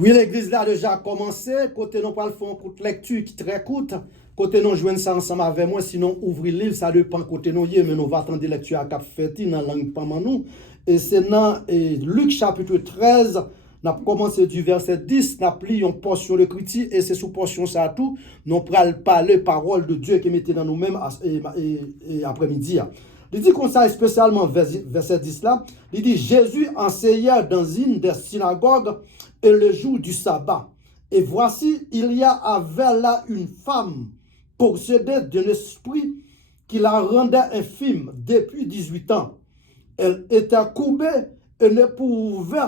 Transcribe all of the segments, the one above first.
Oui, l'église là déjà commencé. Côté nous parle faire une lecture qui très courte. Côté nous joindre ça ensemble avec moi, sinon ouvrir le livre, ça dépend côté nous, mais nous va attendre lecture à cap fait dans la langue nous. Et c'est dans Luc chapitre 13, nous avons commencé du verset 10, nous avons pris une portion de critique et c'est sous portion ça tout, nous allons parler parole de Dieu qui mettait dans nous-mêmes et après-midi. Il dit qu'on ça spécialement verset 10 là, il dit Jésus enseignait dans une des synagogues et le jour du sabbat. Et voici, il y avait là une femme possédée d'un esprit qui la rendait infime depuis 18 ans. Elle était courbée et ne pouvait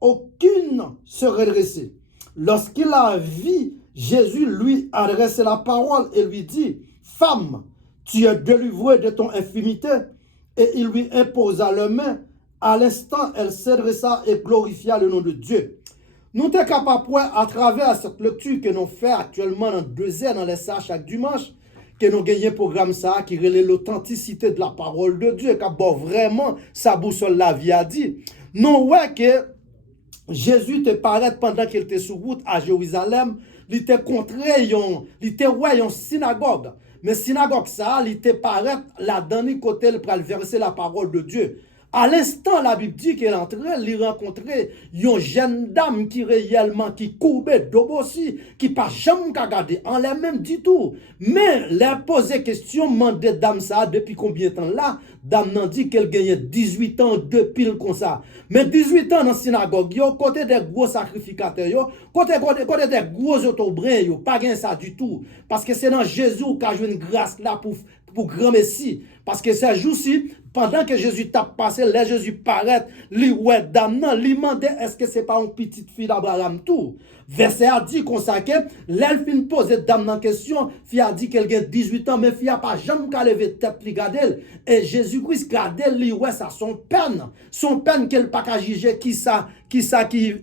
aucune se redresser. Lorsqu'il a vu, Jésus lui adressait la parole et lui dit, femme, tu es délivrée de ton infimité. Et il lui imposa la main. À l'instant, elle s'adressa et glorifia le nom de Dieu. Nous sommes capables, à travers cette lecture que nous faisons actuellement dans 2 heures dans les salles chaque dimanche, que nous gagnons un programme ça qui relève l'authenticité de la parole de Dieu, qui bon, vraiment sa boussole la vie a dit. Nous voyons que Jésus te paraît pendant qu'il était sur route à Jérusalem, il était contré, il était une synagogue. Mais synagogue ça, il était paraît la dernière côté pour verser la parole de Dieu. À l'instant, la Bible dit qu'elle entrait, il rencontrait une jeune dame qui réellement, qui courbait d'obossi, qui pas jamais regardé en les mêmes du tout. Mais, les posé question, demandé dame ça, depuis combien de temps là, dame n'a dit qu'elle gagnait 18 ans de pile comme ça. Mais 18 ans dans la synagogue, yo, côté des gros sacrificateurs, yo, côté des gros autobrins, yo, pas gain ça du tout. Parce que c'est dans Jésus qu'a joué une grâce là pour grand Messie. Parce que ce jour-ci, pendant que Jésus t'a passé, là Jésus paraît, lui ouais dame non, lui demandait est-ce que c'est pas une petite fille d'Abraham tout. Verset a dit qu'on sait que l'elfine posait dame en question, fille a dit qu'elle a 18 ans, mais fille a pas jamais qu'à lever tête li garder. Et Jésus-Christ garder lui ouais ça son peine qu'elle pas qu'à juger qui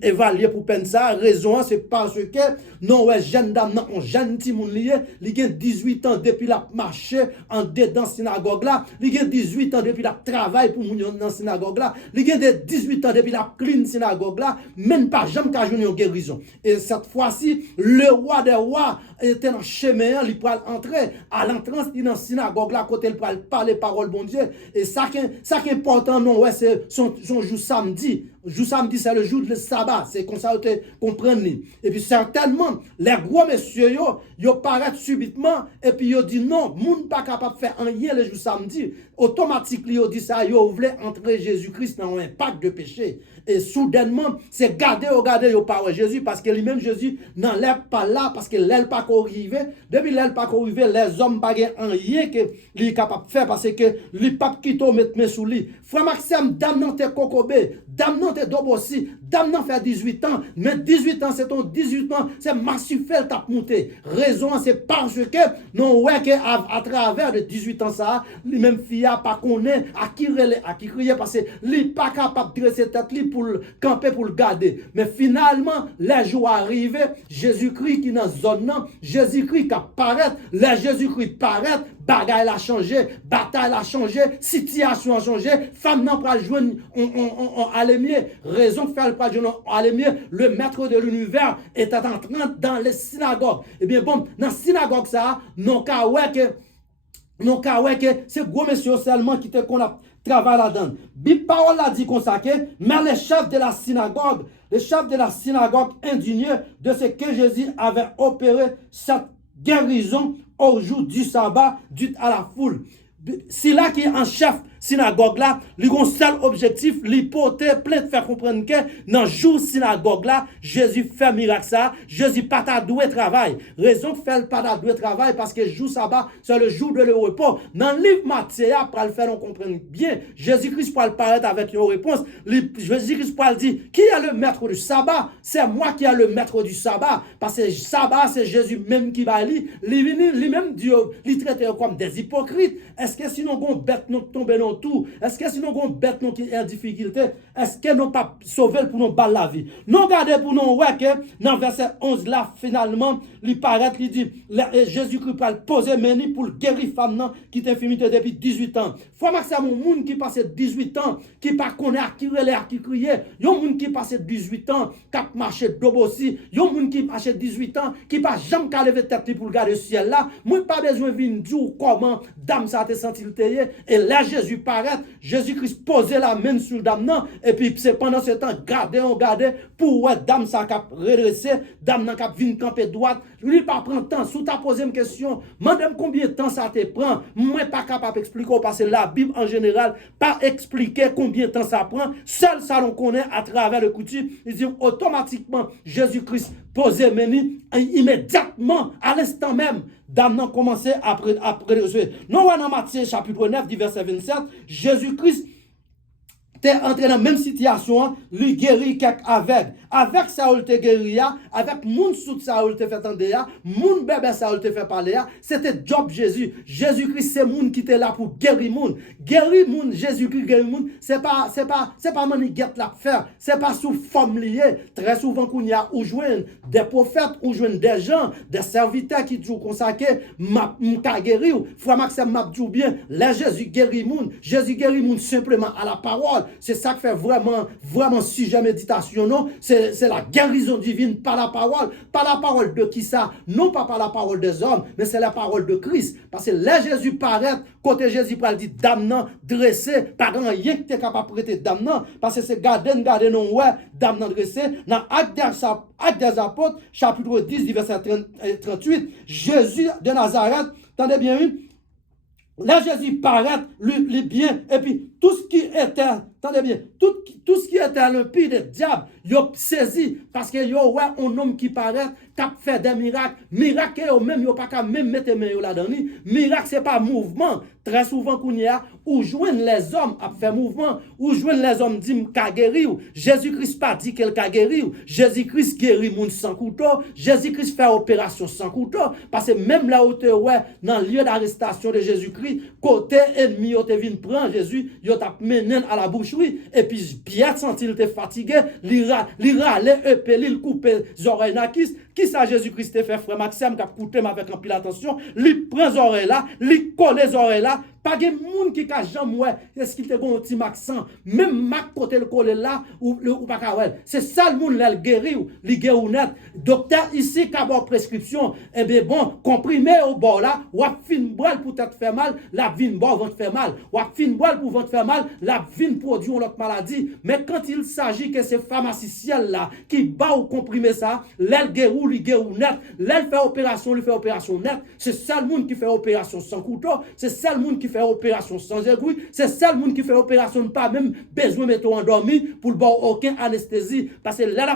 évalue pour peine ça, raison c'est parce que non ouais jeune dame non on jeune petit monde lié, il a 18 ans depuis la marché en dedans synagogue là, il a 18 ans depuis la travail pour moun dans synagogue là, il a 18 ans depuis la clean synagogue là, même pas jamais qu'à jouer une guérison. Et cette fois-ci, le roi des rois était dans le chemin, il pourrait entrer à l'entrance dans la synagogue là, côté il pourrait parler parole bon Dieu. Et ça qui est important, non, ouais, c'est son jour samedi. Jour samedi, c'est le jour de sabbat. C'est comme ça que vous comprenez. Et puis certainement, les gros messieurs, ils paraissent subitement, et puis ils disent non, moun pas capable de faire rien le jour samedi. Automatiquement, ils disent ça, ils voulaient entrer Jésus-Christ dans un pacte de péché. Et soudainement, c'est garder aux paroles Jésus, parce que lui-même Jésus n'enlève pas là, parce que l'aile pas qu'arrivé. Depuis l'aile pas qu'arrivé, les hommes pas rien que lui capable de faire, parce que lui pape qui te met sous lui. Frère Maxime, dame non te kokobé, dame non te dobossi, dame non fait 18 ans, mais 18 ans c'est ton 18 ans, c'est massifel t'a monté. Raison c'est parce que non ouais que à travers de 18 ans ça, lui même fille pas connaît à qui crier parce que lui pas capable de dresser tête lui pour camper pour le garder. Mais finalement, les jours arrivés, Jésus-Christ qui est dans la zone, Jésus-Christ qui apparaît, les Jésus-Christ paraît, bagaille a changé, bataille a changé, situation a changé, femme n'a pas joindre on allait mieux, raison de faire pas joindre on allait mieux, le maître de l'univers est en train dans les synagogues. Eh bien bon, dans la synagogue ça, non qu'à ouais que c'est gros monsieur seulement qui te qu'on a travail là-dedans. Bible parole a dit qu'on ça que mais les chefs de la synagogue indignés de ce que Jésus avait opéré cette guérison au jour du sabbat dû à la foule. C'est là qui est en chef synagogue là, lui a un seul objectif, l'hypothèse plein de faire comprendre que dans le jour synagogue là, Jésus fait miracle ça, Jésus pas ta doué travail. Raison fait pas ta doué travail parce que jour sabbat, c'est le jour de le repos. Dans le livre Matthieu, pour le faire on comprenne bien, Jésus-Christ pour le paraître avec une réponse, Jésus-Christ pour le dire, qui est le maître du sabbat? C'est moi qui est le maître du sabbat parce que sabbat c'est Jésus même qui va lui même Dieu, il traite comme des hypocrites. Est-ce que sinon on bête nous tomber non tout? Est-ce que si nous avons bête qui est en difficulté, est-ce que nous pas sauver pour nous battre la vie? Nous regardons pour nous, ouais, que dans verset 11 là, finalement, il paraît, il dit, Jésus-Christ va poser meni pour guérir femme qui est infirmité depuis 18 ans. Faut que c'est mon monde qui passe 18 ans, qui pas connaît à qui relève, à qui crier. Yon monde qui passe 18 ans, qui a marché d'obossi. Yon monde qui passe 18 ans, qui pas jamais qu'à lever tête pour regarder le ciel là. Moi, pas besoin de venir dire comment dame ça te senti le teye. Et là, Jésus paraît, Jésus-Christ pose la main sur dame et puis c'est pendant ce temps, gardez, pour ouais, dame ça cap redresser, dame nan cap vinn camper droite. Lui pas prendre temps, sous ta posé une question, mandem combien de temps ça te prend. Moi pas capable expliquer parce que la Bible en général pas expliquer combien de temps ça prend. Seul ça l'on connaît à travers le coutume. Il dit automatiquement Jésus-Christ posé meni immédiatement à l'instant même. Dame nan commencé à redresser. Non, dans Matthieu chapitre 9 verset 27, Jésus-Christ t'es entré dans la même situation, lui guérit quelques aveugles. Avec ça, il te guéri, avec moun soute ça, il te fait entendre, moun bébé ça, il te fait parler, c'était job Jésus. Jésus-Christ, c'est moun qui était là pour guérir moun. Guérir moun, Jésus-Christ guérir moun, c'est pas maniguette la faire, c'est pas sous forme liée. Très souvent, qu'on y a ou joindre des prophètes, ou joindre des gens, des serviteurs qui disent consacrés, m'a guéri, frère Maxime m'a dit bien, là Jésus guérit moun, Jésus guérit moun simplement à la parole. C'est ça qui fait vraiment sujet méditation, non? C'est la guérison divine par la parole de qui ça? Non pas par la parole des hommes, mais c'est la parole de Christ. Parce que là Jésus paraît, côté Jésus parle dit damnant, dressé, pas grand rien que tu es capable de prêter damnant, parce que c'est garder non, ouais, damnant dressé, dans Actes des Apôtres, chapitre 10, verset 38, Jésus de Nazareth, attendez bien, oui, là Jésus paraît, lui bien, et puis tout ce qui était, attendez bien, tout ce qui était le pire des diables, il a saisi, parce que yo ouais un homme qui paraît, qui a fait des miracles, miracle même, yo pas qu'à même mettre main là-dedans, miracle c'est pas mouvement, très souvent qu'on y a, ou joindre les hommes à faire mouvement, ou joindre les hommes dit qu'a guéri, Jésus-Christ pas dit qu'elle qu'a guéri, Jésus-Christ guérit moun sans couteau, Jésus-Christ fait opération sans couteau, parce que même là où tu ouais, dans le lieu d'arrestation de Jésus-Christ, côté ennemi, yo te vient prendre Jésus, yo t'a mené à la boucherie, et puis bien senti il était fatigué, râlait, il coupait les oreilles nakis, qui ça Jésus-Christ te fait frère Maxime qui a coupé avec un pile attention, il prend les oreilles là, il colle les oreilles là, pas de monde qui a jamais ouais, est-ce qu'il te gon un petit accent, même Mac côté le coller là ou pas ouais. C'est ça le monde là le guéri ou li guéri net. Docteur ici qui a une prescription, eh bien bon, comprimé au bord là, ou a fin boire pour te faire mal, la vin boire vont te faire mal, ou a fin boire pour te faire mal, la vin produit une autre maladie. Mais quand il s'agit que c'est pharmacien là qui bat ou comprimer ça, l'elle guéri ou li guéri net, l'elle fait opération net. C'est ça le monde qui fait opération sans couteau, c'est ça le monde qui fait opération sans aiguille, c'est ça le monde qui fait opération pas même besoin de mettre endormi pour le bon aucun anesthésie parce que là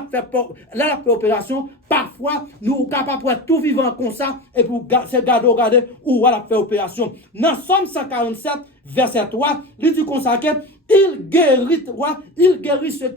la fait opération parfois nous sommes capables de tout vivant comme ça et pour se garder où on a fait opération. Dans Somme 147 verset 3, il dit comme ça que il guérit ceux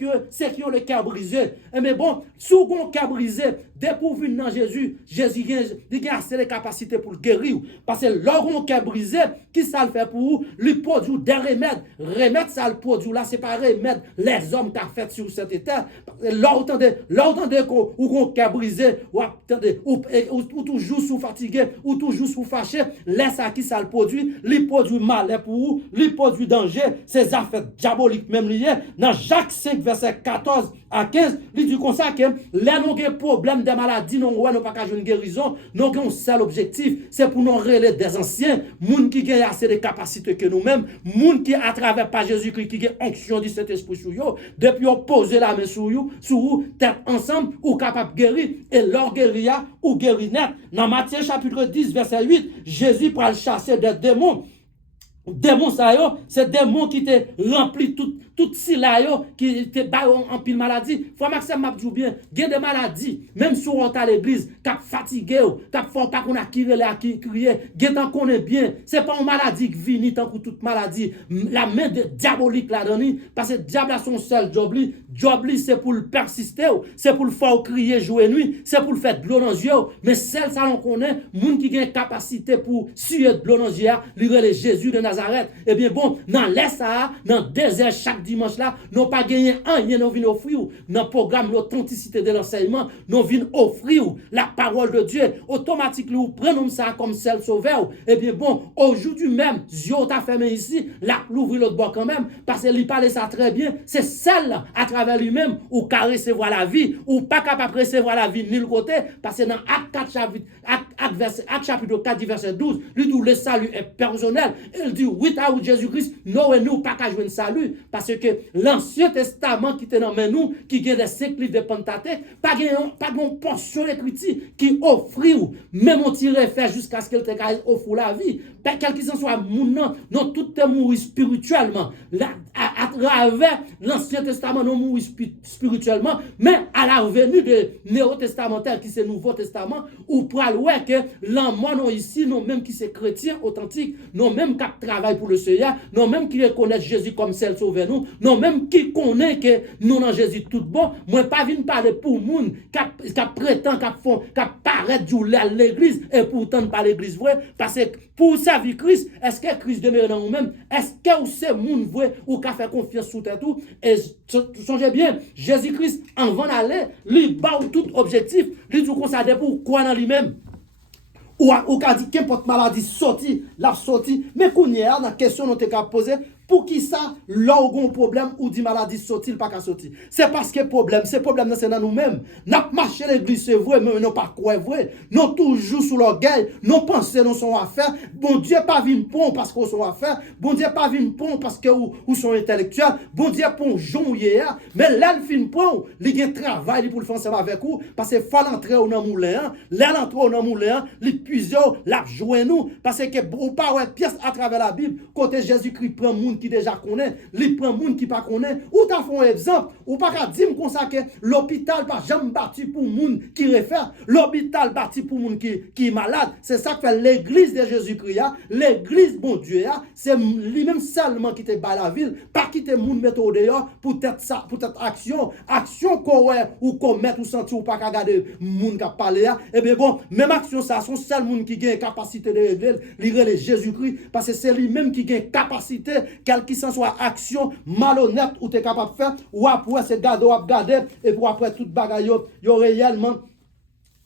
qui ont le cœur brisé. Mais bon, si on a le cœur brisé, dépourvu dans Jésus a assez de capacités pour le guérir. Parce que lorsqu'on a le cœur brisé, qui ça le fait pour vous? Il produit des remèdes. Remèdes, ça le produit là, c'est pas remède les hommes qui ont fait sur cette terre. Lorsqu'on a le cœur brisé, ou toujours sous fatigué, ou toujours sous fâché, laisse à qui ça le produit? Il produit mal pour vous, il produit danger, ces affaires diaboliques même liées. Dans Jacques 5, verset 14 à 15, il dit comme ça que les non problème des maladies, non ouais, non pas qu'à une guérison, non un seul objectif, c'est pour nous relayer des anciens, moun qui ont assez de capacités que nous-mêmes, moun qui à travers par Jésus-Christ qui ont onction du Saint-Esprit sur eux, depuis on pose la main sur vous, tête ensemble, ou capable de guérir, et leur guérir ou guérir net. Dans Matthieu chapitre 10, verset 8, Jésus pour le chasser des démons. Démons ça yo, c'est démons qui te rempli tout si là yo qui te ba en pile maladie. Frère Maxime m'a dit bien, gen des maladies, même si on est à l'église, cap fatigué, cap fort pas qu'on a crier, gen tant qu'on est bien, c'est pas une maladie qui vient tant que toute maladie. La main de diabolique là-dedans, parce que diable a son seul job li c'est pour le persister, c'est pour le faire crier jouer nuit, c'est pour le faire de l'eau dans les yeux, mais celle ça on connaît, moun qui gagne capacité pour suer de l'eau dans les yeux, lui Jésus de Nazareth. Nazareth. Eh bien bon, dans l'Est, dans le désert, chaque dimanche là, nous pas gagné rien, nous venons offrir dans le programme l'authenticité de l'enseignement, nous venons offrir la parole de Dieu. Automatiquement, nous prenons ça comme celle sauveur. Eh bien bon, aujourd'hui même, Dieu t'a fermé ici, là, l'ouvrir l'autre bord quand même, parce qu'il parlait ça très bien. C'est celle à travers lui-même où qu'à recevoir la vie, ou pas capable de recevoir la vie ni le côté, parce que dans Acte 4 chapitre, Acte chapitre 4 verset 12, lui dit le salut est personnel. Il dit without Jésus-Christ, nous pas qu'à jouer le salut, parce que l'Ancien Testament qui était dans nous, qui vient des 5 livres de Pentateuque, pas de portion d'écriture qui offre, même on tire faire jusqu'à ce qu'elle te offre la vie. Quel qu'il soit, non, tout est mourir spirituellement. À travers l'Ancien Testament, nous mourir spirituellement, mais à la revenue de néo-testamentaire qui c'est le Nouveau Testament, ou pour aller que l'homme non ici, non même qui c'est chrétien authentique, non même qui travaille pour le Seigneur, non même qui reconnaît Jésus comme celle sauvé nous, non même qui connaît que nous dans Jésus tout bon, moi pas venir parler pour monde qui prétend qui paraît à l'église et pourtant pas l'église vrai, parce que pour sa vie Christ, est-ce que Christ demeure dans nous-mêmes? Est-ce que c'est monde vrai ou qui fait confiance sous terre tout? Et songez bien, Jésus-Christ, avant d'aller, lui bat tout objectif, lui dit qu'on s'adapte pour quoi dans lui-même? Ou qu'a dit qu'importe maladie sorti, la sorti, mais qu'on y a, la question nous t'ai posée, pour qui ça, là où on problème ou dit maladie sorti, pas qu'à sortir. C'est parce que problème, c'est problème c'est dans nous-mêmes. Nous marché l'église c'est vrai, mais nous pas quoi vrai. Nous toujours sous l'orgueil, nous pensons nous sont affaires. Bon Dieu pas vinn pont parce qu'on sont affaires. Bon Dieu pas vinn pont parce que ou sont intellectuels. Bon Dieu pont jonouiller, mais là le fin pont, il y a un travail pour le faire ensemble avec vous parce que faut l'entrer au moulin, là l'entrer au moulin, les plusieurs la joindre nous parce que ou pas ouais pièce à travers la Bible côté Jésus-Christ prend monde qui déjà connaît, il prend monde qui pas connaît, ou t'as fait un exemple, ou pas qu'à dire comme ça que l'hôpital pas jamais bâti pour monde qui réfère, l'hôpital bâti pour monde qui est malade, c'est ça que fait l'église de Jésus-Christ, l'église bon Dieu, c'est lui-même seulement qui te bat la ville, pas qui te monde mettre au dehors pour être ça, pour être action qu'on ou commettre ou sentir ou pas qu'à garder monde qui parler, et bien bon, même action ça, son seul monde qui gagne capacité de régler, lire Jésus-Christ, parce que c'est lui-même qui gagne capacité quel qu'il soit action malhonnête ou tu es capable de faire, ou après c'est garder ou garder, et pour après toute bagaille, il y a réellement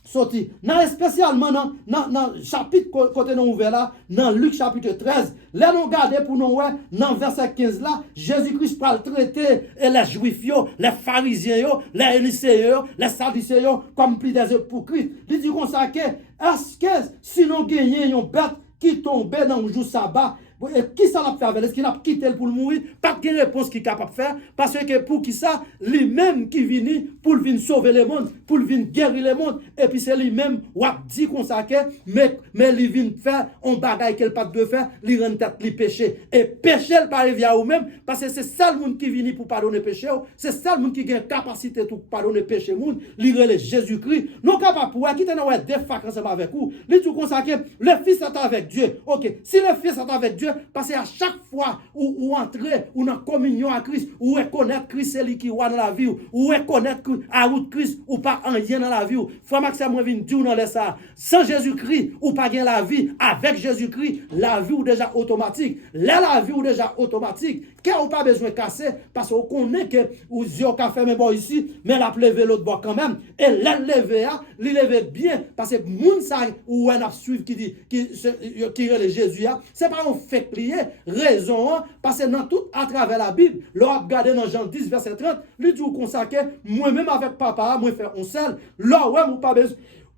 sorti. Spécialement dans le chapitre côté nous ouvert là, dans Luc chapitre 13, là nous regardons pour nous, dans verset 15 là, Jésus-Christ parle traiter les juifs, les pharisiens, les élyséens, les sadducéens comme plus des hypocrites. Il dit comme ça que, est-ce que si nous gagnons une bête qui tombe dans le jour sabbat, et qui ça l'a fait avec? Est-ce qu'il a quitté pour le mourir? Pas de réponse qu'il est capable de faire. Parce que pour qui ça, lui-même qui vient pour venir sauver le monde, pour venir guérir le monde. Et puis c'est lui-même qui a dit qu'on s'en mais il vient faire un bagage qu'il pas de faire, il rend tête, il péché. Et péché, il pas arriver à vous-même, parce que c'est ça le monde qui vient pour pardonner péché. C'est ça le monde qui a une capacité pour pardonner péché. Il relève Jésus-Christ. Non capable pour quitter des facs ensemble avec vous. Il dit qu'on s'en le Fils est avec Dieu. Ok, si le Fils est avec Dieu, parce qu'à chaque fois où entrer ou dans communion à Christ, ou reconnaître Christ c'est lui qui est dans la vie, ou reconnaître à route Christ ou pas en rien dans la vie. Frère Maxime moi vient dire dans ça. Sans Jésus-Christ ou pas gain la vie, avec Jésus-Christ, la vie ou déjà automatique. Là la vie ou déjà automatique. Car ou pas besoin de casser parce qu'on connaît que ou Dieu a fait bon ici, mais la lever l'autre bord quand même. Et la lever il lever bien parce que moun ça ou on a suivre qui dit qui relève Jésus, c'est pas un fait plié, raison, parce que dans tout à travers la Bible, l'on regarde dans Jean 10, verset 30, lui dit qu'on consacre, moi-même avec papa, moi faire un seul, là, ouais,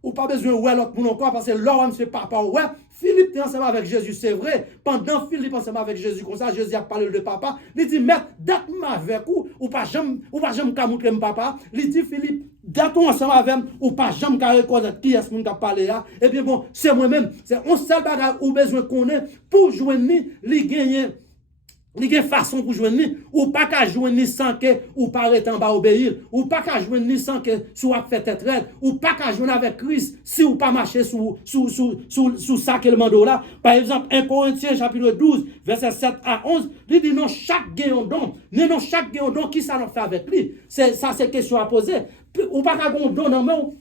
ou pas besoin ouais l'autre moun encore, parce que là, ouais, c'est papa, ouais, Philippe est ensemble avec Jésus, c'est vrai, pendant Philippe ensemble avec Jésus, comme ça, Jésus a parlé de papa, il dit, mais date-moi avec ou pas jamais qu'à montrer papa, il dit, Philippe, date-toi ensemble avec ou pas jamais qu'à reconnaître qui est ce monde qui a parlé là, et bien bon, c'est moi-même, c'est un seul bagage ou besoin qu'on ait pour joindre, les gagner. Il y a une façon pour joindre, ou pas qu'à joindre sans que, ou pas être en bas obéir, ou pas qu'à joindre sans que, soit fait tête raide, ou pas qu'à joindre avec Christ, si ou pas marcher sous ça que le mando là. Par exemple, 1 Corinthiens chapitre 12, verset 7 à 11, il dit non, chaque gagnant don, non, chaque gagnant don, qui ça nous fait avec lui? Ça, c'est question à poser. Ou pas qu'à un don dans main,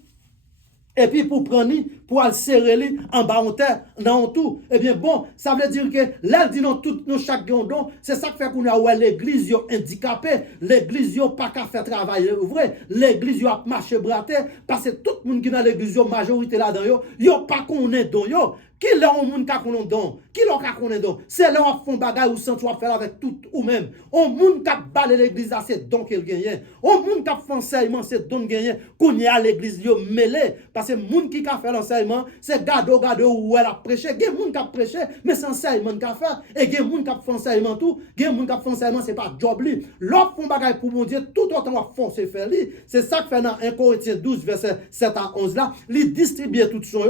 et puis pour prendre, pour aller serrer en bas en terre, dans tout. Eh bien bon, ça veut dire que là, dit non, tout nous chaque don, c'est ça qui fait qu'on a l'église handicapée, l'église pas qu'à faire travail vrai, l'église a marché braté, parce que tout le monde qui dans l'église, majorité là-dedans, yo pas qu'on est don yo. Qui l'a un monde qui a don? Qui l'a connaît don? C'est là où font bagay ou sans toi faire avec tout ou même. On monde qui a balé l'église c'est don qu'il gagne. On monde qui a fait enseignement c'est don gagne. Qu'on y a l'église yo mêlé parce que monde qui a fait l'enseignement c'est gado où elle a prêché. Gen monde qui a prêché mais c'est enseignement qui a fait et gen monde qui a fait enseignement tout. Gen monde qui a fait enseignement c'est pas job li. L'autre font bagay pour mon Dieu tout autant va forcer faire li. C'est ça que fait dans 1 Corinthiens 12 verset 7 à 11 là, li distribuer tout son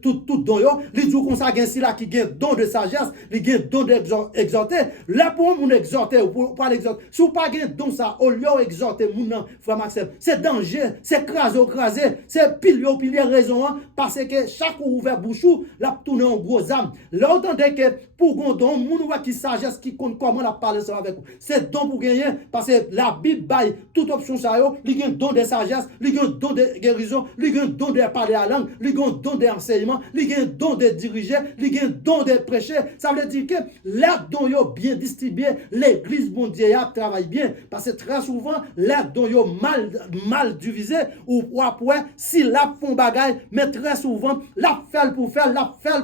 tout don yo, li comme ça gen si là qui gen don de sagesse, li gen don d'exhorter. Là pour moun exhorter ou pour pas l'exhorter. Si ou pas gen don ça au lieu exhorter moun nan frère Maxime, c'est danger, c'est craser, c'est pilier raison parce que chaque ouvert bouchou, la tourner en gros âme. Là entendez que pour gon don moun qui sagesse qui compte comment la parler ça avec vous. C'est don pour gagner parce que la Bible baille toute option ça yo, li gen don de sagesse, li gen don de guérison, li gen don de parler à langue, li gen don d'enseignement, li gen don de diriger, li gen don de prêcher. Ça veut dire que là don yo bien distribué, l'église bon Dieu travaille bien parce que très souvent là don yo mal divisé ou après si la font bagaille mais très souvent la fait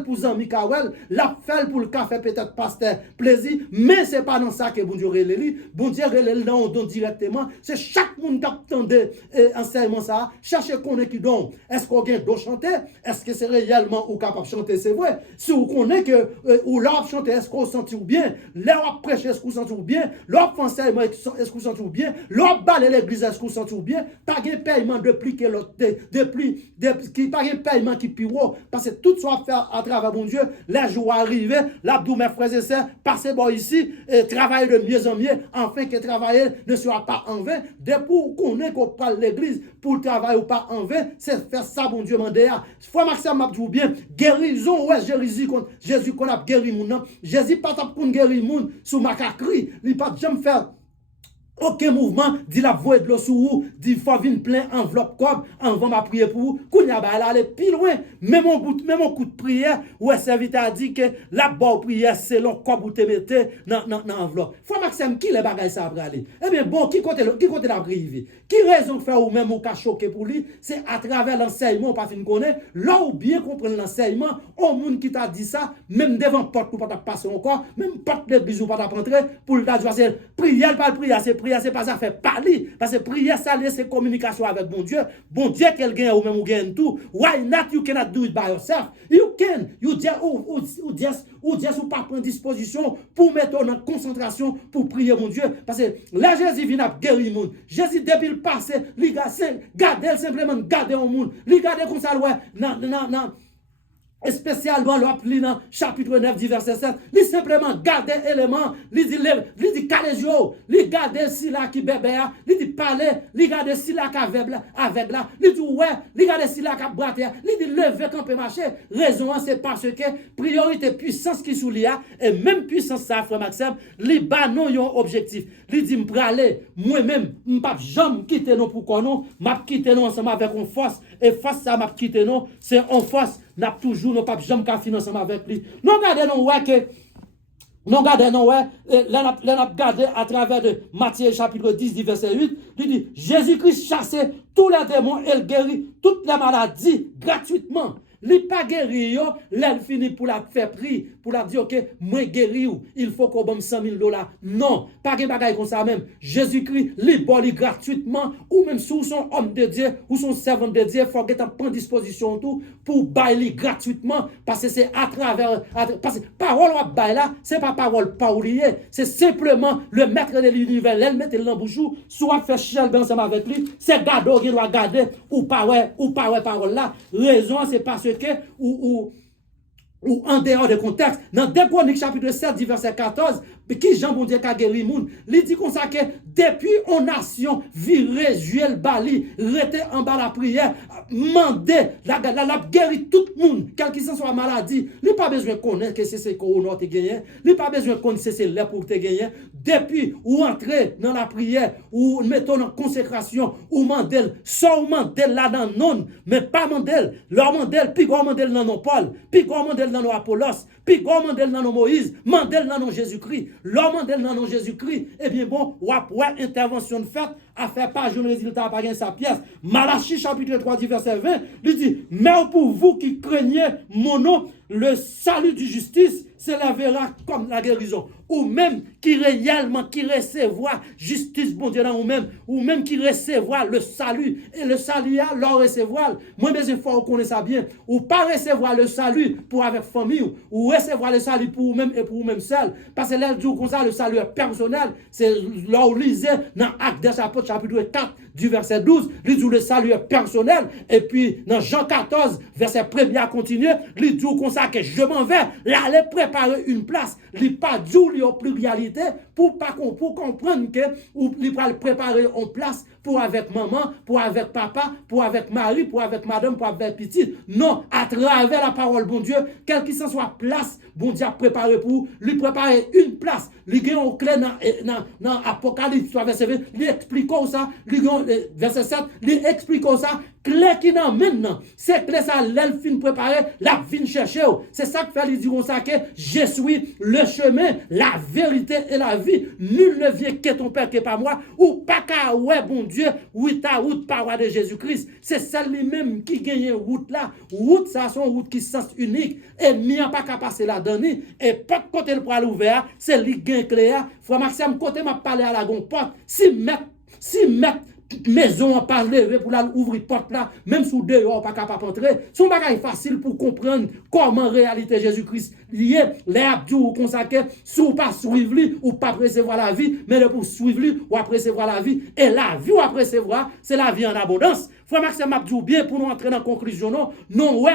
pour Zami Kawel, la fait pour le café peut-être pasteur plaisir mais c'est pas dans ça que bon Dieu relève. Bon Dieu relève dans don directement, c'est chaque monde qui attendait enseignement ça, chercher connaît qui don. Est-ce qu'on gagne don chanter? Est-ce que c'est réellement ou capable de chanter? C'est vrai. Si vous connaissez que ou l'art chanter, est-ce qu'on sent bien? L'art prêcher, est-ce qu'on sent bien? L'art enseignement, est-ce qu'on sent bien? L'art baler l'église, est-ce qu'on sent bien? Pas de paiement depuis que l'autre qui pas de paiement qui pire parce que tout soit fait à travers mon Dieu. Les jours arrivés, l'abdou mes frères et sœurs, passez bon ici et travaillez de mieux en mieux afin que travailler ne soit pas en vain. Depuis qu'on est qu'on parle l'église pour le travail ou pas en vain, c'est faire ça bon Dieu mandé. Frère Maxime m'a dit bien, guérison ouais Jésus qu'on a guéri moun. Jésus pas t'a pour guérir moun sous macacri, il pas jamais faire aucun mouvement, dit la voix de l'eau sous vous, dit faut venir plein enveloppe comme, on va prier pour vous, qu'on y a aller plus loin, même un coup de prière, ouais, serviteur a dit que la bonne prière, c'est l'on comme vous te mettez dans enveloppe. Faut Maxime, qui les bagages ça va aller? Eh bien, bon, qui côté la privé? Qui raison de faire ou même ou cas choqué pour lui? C'est à travers l'enseignement, pas fin connaît, là ou bien comprendre l'enseignement, au monde qui t'a dit ça, même devant porte pour pas passer encore, même porte l'église ou pas rentrer, pour le dire, c'est prière, pas prière, c'est prière, c'est pas ça fait parler, parce que prière, ça c'est communication avec bon Dieu qu'elle gagne ou même ou gagne tout. Why not you cannot do it by yourself? You can, you just ou pas prendre disposition pour mettre en concentration pour prier mon Dieu, parce que là Jésus vient à guérir le monde. Jésus depuis le passé, il garde simplement garder au monde, il garde comme ça non. Spécialement l'appli dans chapitre 9 du verset 7, il simplement garder élément, il dit calégio, il garde si là qui bébé, il dit parler, il garde si là qui avec là, il dit ouais, il garde si là qui brater, il dit lever quand peut marcher. Raison c'est parce que priorité puissance qui sous l'IA et même puissance ça frère Maxime, li ba non yon objectif. Il dit m'praler moi-même, m'pas jamais quitter non pour quoi non, m'a quitter non ensemble avec une force et force ça m'a quitter non, c'est en force n'a toujours non pas jamais qu'à financer avec lui. Non regardez non ouais que non regardez non ouais là n'a regardé à travers de Matthieu chapitre 10 du verset 8, il dit Jésus-Christ chassait tous les démons et guérit toutes les maladies gratuitement. Li pas guéri yo, l'elle finit pour la faire prix, pour la dire OK, moi guéri ou, il faut qu'on donne $100,000. Non, pas de bagaille comme ça même. Jésus-Christ li boli gratuitement ou même sous son homme de Dieu ou son servant de Dieu, faut que tu prends disposition tout pour bailler gratuitement parce que c'est à travers parce que parole ou bailler là, c'est pas parole paulier, c'est simplement le maître de l'univers, elle met dans bouchou, soit faire chelbe ensemble avec lui, c'est gado qui doit garder ou pas ouais parole là. Raison c'est parce que ou en dehors de contexte, dans 2 Chroniques chapitre 7, verset 14, qui Jean bon Dieu a guéri moun, il dit comme ça que depuis on nation, viré, Juel Bali, rete en bas la prière, mandé, la guéri tout le monde, quel qu'il soit maladie. Il n'y a pas besoin de connaître que c'est ce corona te gagné. Il n'y a pas besoin de connaître que c'est là pour te gagner. Depuis ou entrer dans la prière, ou mettons en consécration, ou mandel, soit mandel là dans non, mais pas mandel. Leur mandel, puis gros mandel dans nos Paul, puis gros mandel dans nos Apollos, puis gros mandel dans nos Moïse, mandel dans nos Jésus-Christ. Leur mandel dans nos Jésus-Christ, eh bien bon, ou après intervention de fait, à faire pas un résultat, pas gagner sa pièce. Malachie chapitre 3, verset 20, il dit, mais pour vous qui craignez mon nom, le salut du justice s'élèvera comme la guérison. Ou même qui réellement, qui recevoir justice, bon Dieu, dans vous-même, ou même qui recevoir le salut, et le salut, leur recevoir. Moi, mes efforts, vous connaissez ça bien. Ou pas recevoir le salut pour avec famille, ou recevoir le salut pour vous-même et pour vous-même seul. Parce que là, comme ça, le salut est personnel. C'est là où lisez dans Actes des Apôtres, chapitre 4, du verset 12, il dit le salut est personnel. Et puis, dans Jean 14, verset 1er à continuer, il dit comme ça que je m'en vais, aller préparer une place. Il pas dit en pluralité pour comprendre que il va préparer une place pour avec maman, pour avec papa, pour avec mari, pour avec madame, pour avec petite. Non, à travers la parole, bon Dieu, quel qu'il soit place, bon Dieu a préparé pour lui préparer une place. Il y a un clé dans Apocalypse, verset 20, il explique ça, verset 7, il explique ça, clé qui n'a maintenant, c'est clé ça, l'elfine préparée, la vine chercher. C'est ça que fait, il dit comme ça que je suis le chemin, la vérité et la vie. Nul ne vient que ton Père qui n'est pas moi, ou pas qu'à ouais, bon Dieu, oui, ta route, paroi de Jésus-Christ. C'est celle lui-même qui gagne route là. Route, ça, son route qui sens unique. Et n'y a pas qu'à passer la donne. Et pas côté le poil ouvert, c'est lui qui gagne clair. Frère Maxime, côté m'a parlé à la gon porte. Si mettre maison à parler pour la ouvrir porte là, même sous dehors pas capable entrer. Son bagage facile pour comprendre comment en réalité Jésus-Christ lié les abdou consacré sous pas suivre lui ou pas recevoir la vie, mais le pour suivre lui ou après recevoir la vie et la vie ou après recevoir, c'est la vie en abondance. Frère Maxime Abdou bien pour nous entrer dans la conclusion non ouais.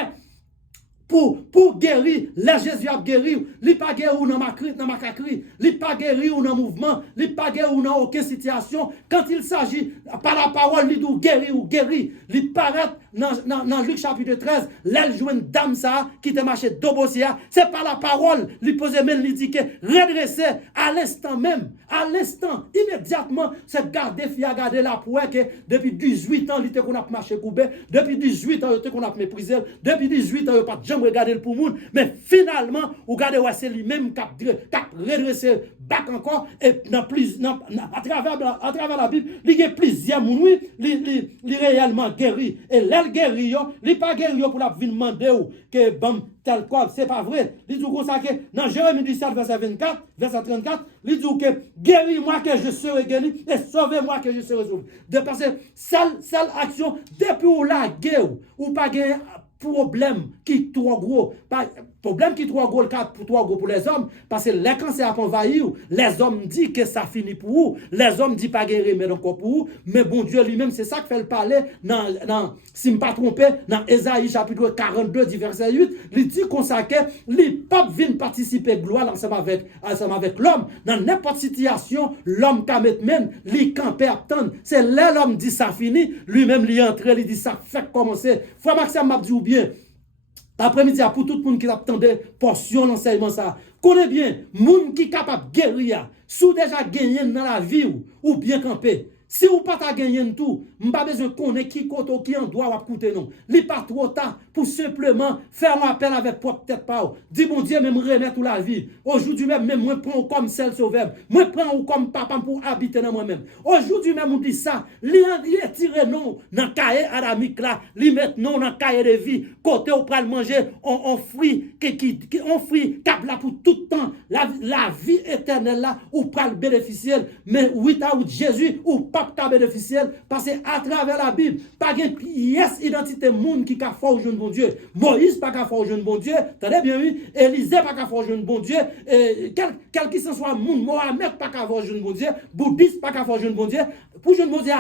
Pour guérir, les Jésus a guéri, il n'est pas guéri dans ma cri, il n'est pas guéri dans mouvement, il n'est pas guéri dans aucune situation. Quand il s'agit, par la parole, il dit guéri, il paraît dans Luc chapitre 13, l'aile joue une dame ça, qui te marché d'Obosia, c'est par la parole, il pose même, il dit que redresser à l'instant même, immédiatement, c'est garder, garder la poêle que depuis 18 ans, il était qu'on a marché coupé, depuis 18 ans, il était qu'on a méprisé, depuis 18 ans, il n'y a pas de jamais regarder le pour monde, mais finalement, vous regardez, c'est lui-même qui a redressé back encore, et à travers la Bible, il y a plusieurs personnes, il est réellement guéri, et l'aile guéri, il n'est pas guéri pour la vie demander que bon, tel quoi, c'est pas vrai. Il dit comme ça que dans Jérémie 17, verset 24, verset 34, il dit que guéris-moi que je serai guéri et sauvez-moi que je serai sauvé. De passer seule action, depuis où la guerre, ou pas gagner problème qui est trop gros. Problème qui est trop gros, le cas trop gros pour les hommes, parce que les cancers ont envahi, les hommes disent que ça finit pour vous, les hommes disent pas guérir, mais encore pour vous, mais bon Dieu lui-même, c'est ça qui fait le parler, si je ne me pas trompé, dans Ésaïe chapitre 42, verset 8, il dit qu'on sait que les papes viennent participer gloire ensemble avec l'homme, dans n'importe situation, l'homme qui met même, les camper attendre, c'est là l'homme dit ça finit, lui-même il est entré, il dit ça fait commencer. Frère Maxime m'a dit ou bien, après-midi, pour tout le monde qui attendait portion d'enseignement, ça. Connais bien, monde qui est capable de guérir, sous déjà gagné dans la vie ou bien camper. Si vous pas gagné tout, vous pas besoin de connaître qui côté qui en doit ou coûter non. Li pas trop tard pour simplement faire un appel avec propre tête pas. Dis bon Dieu même remettre toute la vie. Aujourd'hui même moi prends comme celle sauveur. Moi prends comme papa pour habiter dans moi-même. Aujourd'hui même on dit ça, li est tiré non dans cahier adamique là, li met non dans cahier de vie. Côté ou pral manger on fruit qui on fruit cap là pour tout le temps. La vie éternelle là ou pral bénéficier mais oui ta ou Jésus ou pas bénéficier parce que à travers la Bible pas une pièce identité monde qui a fait au jeune bon Dieu. Moïse pas fait au jeune bon Dieu, attendez bien oui, Élisée pas fait au jeune bon Dieu, quel qui soit monde, Mohamed pas fait au jeune bon Dieu, bouddhiste pas fait au jeune bon Dieu. Pour jeune bon Dieu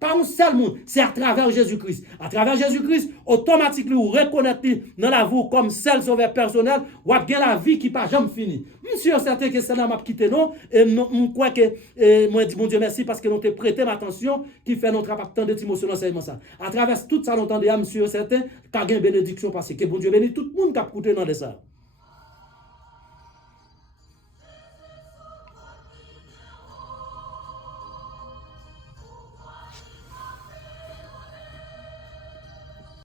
pas un seul monde, c'est à travers Jésus-Christ. À travers Jésus-Christ, automatiquement vous reconnaître dans la vie comme seul sauveur personnel, ou bien la vie qui pas jamais fini. Monsieur, certain que ça m'a quitté, non? Et je crois que, moi, dis mon Dieu merci parce que nous te prêté ma attention qui fait notre travail tant de Timothée l'enseignement ça. À travers tout ça, nous entendons, monsieur, certain, qu'il y a une bénédiction parce que bon Dieu bénit tout le monde qui a écouté dans ça.